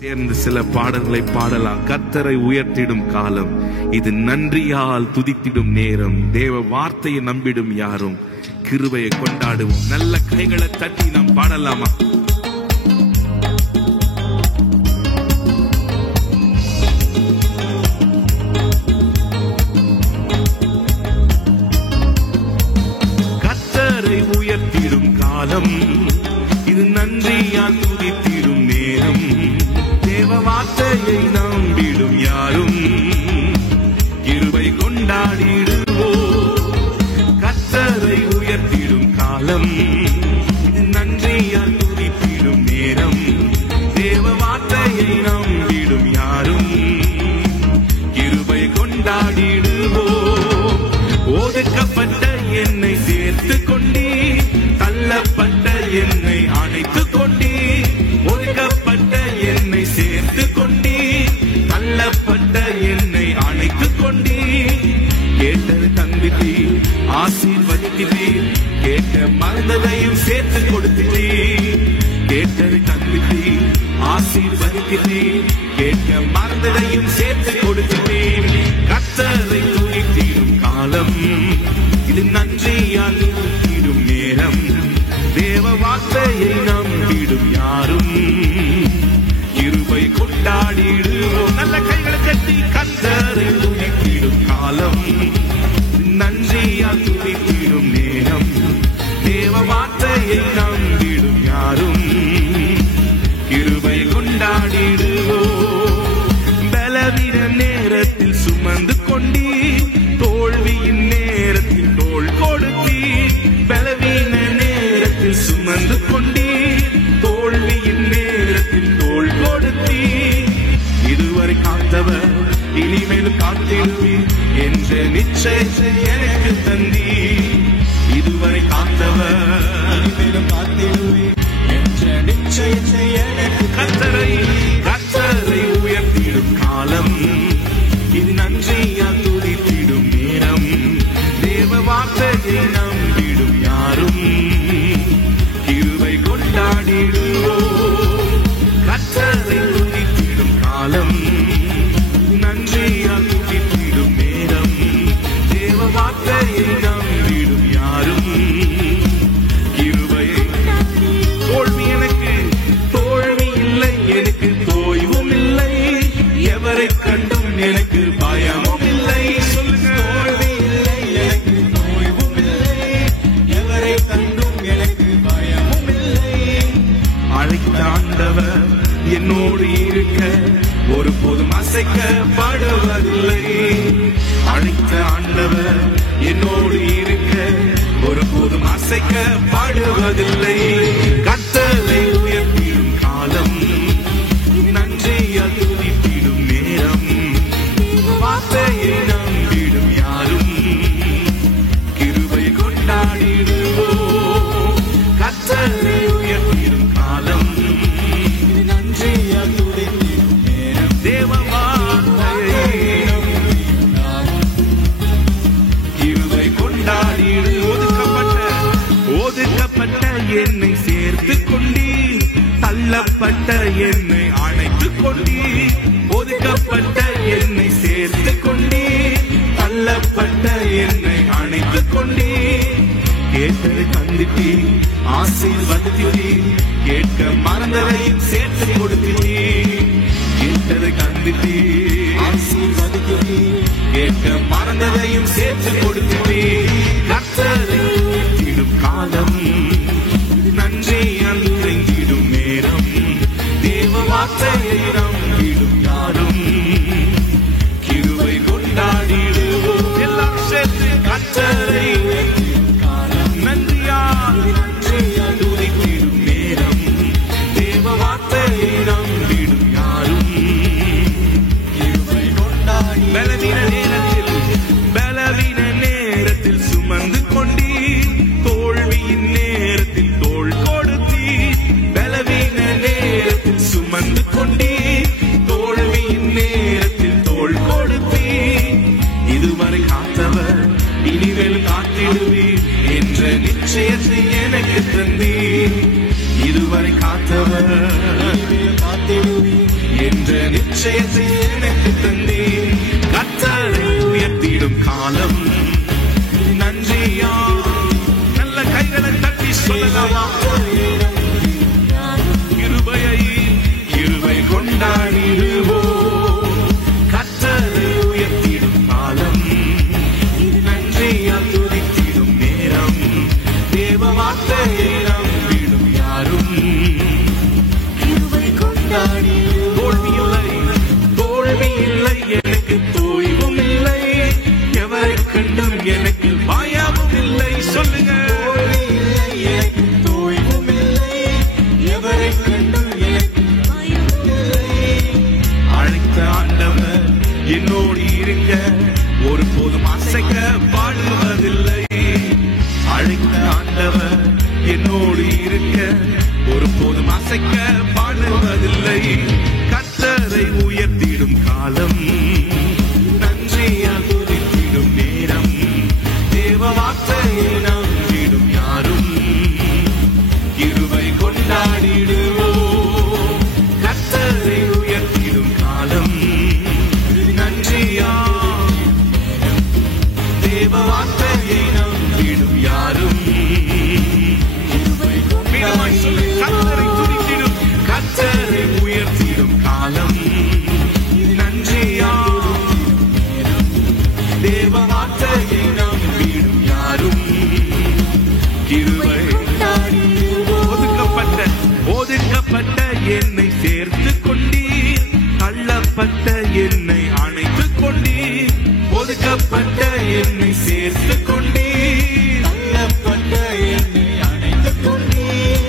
சேர்ந்து சில பாடல்களை பாடலாம். கர்த்தரை உயர்த்திடும் காலம் இது, நன்றியால் துதித்திடும் நேரம், தேவ வார்த்தையை நம்பிடும் யாரும், கிருபையை கொண்டாடுவோம். நல்ல கைகளை தட்டி நாம் பாடலாமா? கர்த்தரை உயர்த்திடும் காலம் இது, நன்றியால் துதித்திடும் நேரம், தேவ வார்த்தையை நம்பிடும் யாரும், கிருபை கொண்டாடிடுவோம். கர்த்தரை உயர்த்திடும் காலம் இது, நன்றியால் துதித்திடும் நேரம், தேவ வார்த்தையை நம்பிடும் யாரும், கிருபை கொண்டாடிடுவோம். ஒதுக்கப்பட்ட என்னை சேர்த்து கொண்டீ, தள்ளப்பட்ட என்னை அணைத்துக் கொண்டீ, ஒதுக்கப்பட்ட என்னை சேர்த்து கொண்டீ, தள்ளப்பட்ட என்னை அணைத்துக் கொண்டீ. கேட்டது தந்தித்தீர், ஆசீர்வதித்தீர், கேட்ட மறந்ததையும் சேர்த்து கொடுத்தீர். கேட்டது தந்தித்தீர், ஆசீர்வதித்தீர், கேட்க மறந்ததையும் சேர்த்து கொடுத்தீர். கர்த்தரை துதித்திடும் காலம் இது, நன்றியால் துதித்திடும் நேரம், தேவ வார்த்தையை நம்பிடும் யாரும், கிருபை கொண்டாடிடுவோம். நல்ல கைகளை தட்டி கர்த்தரை துதித்திடும் காலம், நன்றியால் துதித்திடும் நேரம், தேவ வார்த்தையை நம்பிடும் யாரும், கிருபை கொண்டாடிடுவோம். பலவீன நேரத்தில் சுமந்து கொண்டீ, தோல்வியின் நேரத்தில் தோள் கொடுத்தீ. பலவீன நேரத்தில் சுமந்து கொண்டீ, தோல்வியின் நேரத்தில் தோள் கொடுத்தீ. இதுவரை காத்தவர் இனிமேல் காத்திடுவீர் என்ற நிச்சயத்தை எனக்கு தந்தீ. இதுவரை காத்தவர் இனிமேல் காத்திடுவீர் என்ற நிச்சயத்தை எனக்கு. கர்த்தரை உயர்த்திடும் காலம் இது, நன்றியால் துதித்திடும் நேரம், தேவ வார்த்தையை நம்பிடும் யாரும், கிருபை கொண்டாடிடுவோம். கர்த்தரை துதித்திடும் காலம், நன்றியால் துதித்திடும் நேரம், தேவ வார்த்தையை நம்பிடும் யாரும், கிருபையை. தோல்வி எனக்கு தோல்வி இல்லை, எனக்கு தோய்வும் இல்லை, எவரை கண்டும் எனக்கு பயமும் இல்லை. சொல்லுங்க. தோல்வி இல்லை, எனக்கு தோய்வும் இல்லை, எவரை கண்டும் எனக்கு பயமும் இல்லை. அழைத்த ஆண்டவர் என்னோடு இருக்க ஒருபோதும் அசைக்கப்படுவதில்லை. அழைத்த ஆண்டவர் என்னோடு இருக்க ஒருபோதும் அசைக்கப்படுவதில்லை. கர்த்தரை உயர்த்திடும் காலம், நன்றியால் துதித்திடும் நேரம், வார்த்தையை நம்பிடும் யாரும், கிருபை கொண்டாடிடுவோம். கர்த்தரை உயர்த்திடும் காலம், நன்றியால் துதித்திடும் நேரம், தேவ வார்த்தையை கிருபை கொண்டாடிடு. ஒதுக்கப்பட்ட என்னை சேர்த்து கொண்டீர், தள்ளப்பட்ட என்னை அணைத்துக் கொண்டீர். ஒதுக்கப்பட்ட என்னை சேர்த்து கொண்டீர், தள்ளப்பட்ட என்னை அணைத்துக் கொண்டீர். கேட்டதை தந்தித்தீர், ஆசீர்வதித்தீர், கேட்க மறந்ததையும் சேர்த்து கொடுத்தீர். கேட்டதை தந்தித்தீர், ஆசீர்வதித்தீர், கேட்க மறந்ததையும் சேர்த்து கொடுத்தீர். கர்த்தரை உயர்த்திடும் காலம், நன்றியால் உறைந்திடும் நேரம், தேவ வார்த்தையை நம்பிடும் யாரும், கிருபை கொண்டாடிடுவோம். எல்லாம் சேர்த்து கர்த்தரை உயர்த்திடும் காலம், நன்றியால் துதித்திடும் நேரம், தேவ வார்த்தையை நம்பிடும் யாரும், கிருபை கொண்டாடி. பலவீன நேரத்தில் சுமந்து கொண்டீ, தோல்வியின் நேரத்தில் தோள் கொடுத்தீ. பலவீன நேரத்தில் சுமந்து கொண்டீ, தோல்வியின் நேரத்தில் தோள் கொடுத்தீ. இதுவரை காத்தவர் இனிமேல் காத்திடுவீர் என்ற நிச்சயத்தை எனக்கு தந்தீர். இதுவரை காத்தவர் நிச்சயத்தை எனக்கு தந்தீர். கர்த்தரை உயர்த்திடும் காலம் நன்றியா. நல்ல கைகளை தட்டி சொல்லலாமா? கிருபை கொண்டாடிடுவோம். கர்த்தரை உயர்த்திடும் காலம் நன்றியால் துதித்திடும் நேரம். தேவ வார்த்தையை நம்பிடும் யாரும் கிருபை கொண்டாடிடுவோம். தோல்வி இல்லை எனக்கு, தோய்வும் இல்லை, எவரை கண்டும் எனக்கு பயமும் இல்லை. சொல்லுங்க. தோய்வும் இல்லை, எவரை கண்டும் எனக்கு பயமும் இல்லை. அழைத்த ஆண்டவர் என்னோடு இருக்க, ஒருபோதும் அசைக்க பாடுவதில்லை. அழைத்த ஆண்டவர் என்னோடு இருக்க, ஒருபோதும் அசைக்க பாடுவதில்லை. கர்த்தரை உயர்த்திடும் காலம் நன்றியால் துதித்திடும் நேரம். தேவ வார்த்தையை நம்பிடும் யாரும் கிருபை கொண்டாடிடுவோம். கர்த்தரை உயர்த்திடும் காலம் நன்றியா. தேவ வார்த்தையை நம்பிடும் யாரும் கர்த்தரை துதித்திடும், கர்த்தரை உயர்த்திடும் காலம் நன்றியா. தேவ வார்த்தையை நம்பிடும் யாரும் கிருபை. ஒதுக்கப்பட்ட என்னை சேர்த்து கொண்டீர், தள்ளப்பட்ட என்னை அணைத்துக் கொண்டீர். ஒதுக்கப்பட்ட என்னை சேர்த்து கொண்டீர், தள்ளப்பட்ட என்னை அணைத்துக் கொண்டீர்.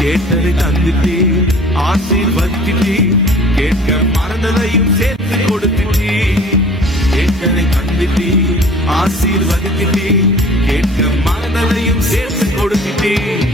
கேட்டதை தந்துட்டீர், ஆசீர்வதித்தீர், கேட்க மறந்ததையும் சேர்த்து கொடுத்துட்டீர். கேட்டதை தந்துட்டீர், ஆசீர்வதித்தீர், கேட்க மறந்ததையும் சேர்த்து கொடுத்துட்டீர்.